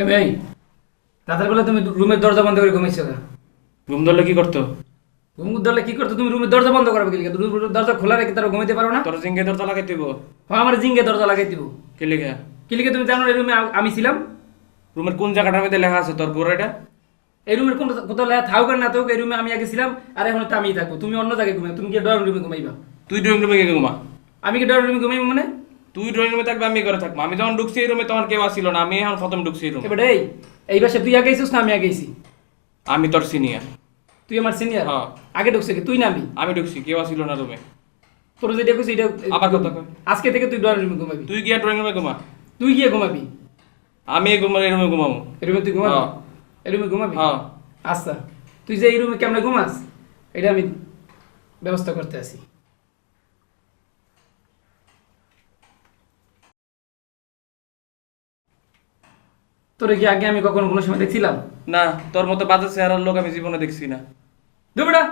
এ ভাই, রাতের বেলা তুমি রুমের দরজা বন্ধ করে ঘুমাইছো কেন? ঘুম ধরলে কি করতো? ঘুম ধরলে কি করতো? তুমি রুমের দরজা বন্ধ করাবে কি লিখে? রুমের দরজা খোলা রেখে তারা ঘুমাইতে পারো না? তোর জিঙ্গে দরজা লাগাই দিব। হ্যাঁ, আমার জিঙ্গে দরজা লাগাই দিব। কি লিখে? কি লিখে তুমি জানো? এই রুমে আমি ছিলাম। রুমের কোন জায়গাটার মধ্যে লেখা আছে তোর গোড়া এটা? এই রুমের কোন কোথাও লেখা থাকুক আর না থাকুক, এই রুমে আমি আগে ছিলাম। আর এখন তো আমিই থাকবো। তুমি অন্য জায়গায় ঘুমাই, তুমি কি ড্রয়িং রুমে ঘুমাইবা? তুই ড্রয়িং রুমে গিয়ে ঘুমা। আমি কি ড্রয়িং রুমে ঘুমাইবো মানে? তুই ড্রয়িং রুমে থাকবে, আমি ঘরে থাকবো। আমি যখন ঢুকছি এই রুমে তখন কেউ আসছিল না, আমি এখন প্রথম ঢুকছি এই রুমে। এবার এই বাসে তুই আগে আইছিস না আমি আগে আইছি? আমি তোর সিনিয়র। তুই আমার সিনিয়র। হ্যাঁ। আগে ঢুকছে কি তুই না আমি? আমি ঢুকছি, কেউ আসছিল না রুমে। তোর যেটা কইছি এটা আবার কথা কয়। আজকে থেকে তুই ড্রয়িং রুমে ঘুমাবি। তুই গিয়া ড্রয়িং রুমে ঘুমা। তুই গিয়ে ঘুমাবি। আমি এই রুমে ঘুমাবো। এই রুমে তুই ঘুমাবি? হ্যাঁ। এই রুমে ঘুমাবি? হ্যাঁ। আচ্ছা, তুই যে এই রুমে কেমনে ঘুমাস এটা আমি ব্যবস্থা করতে আছি। তোরে কি আগে আমি কখনো কোনো সময় দেখছিলাম? না, তোর মতো বাজে চেহারার লোক আমি জীবনে দেখছি না। দুবড়া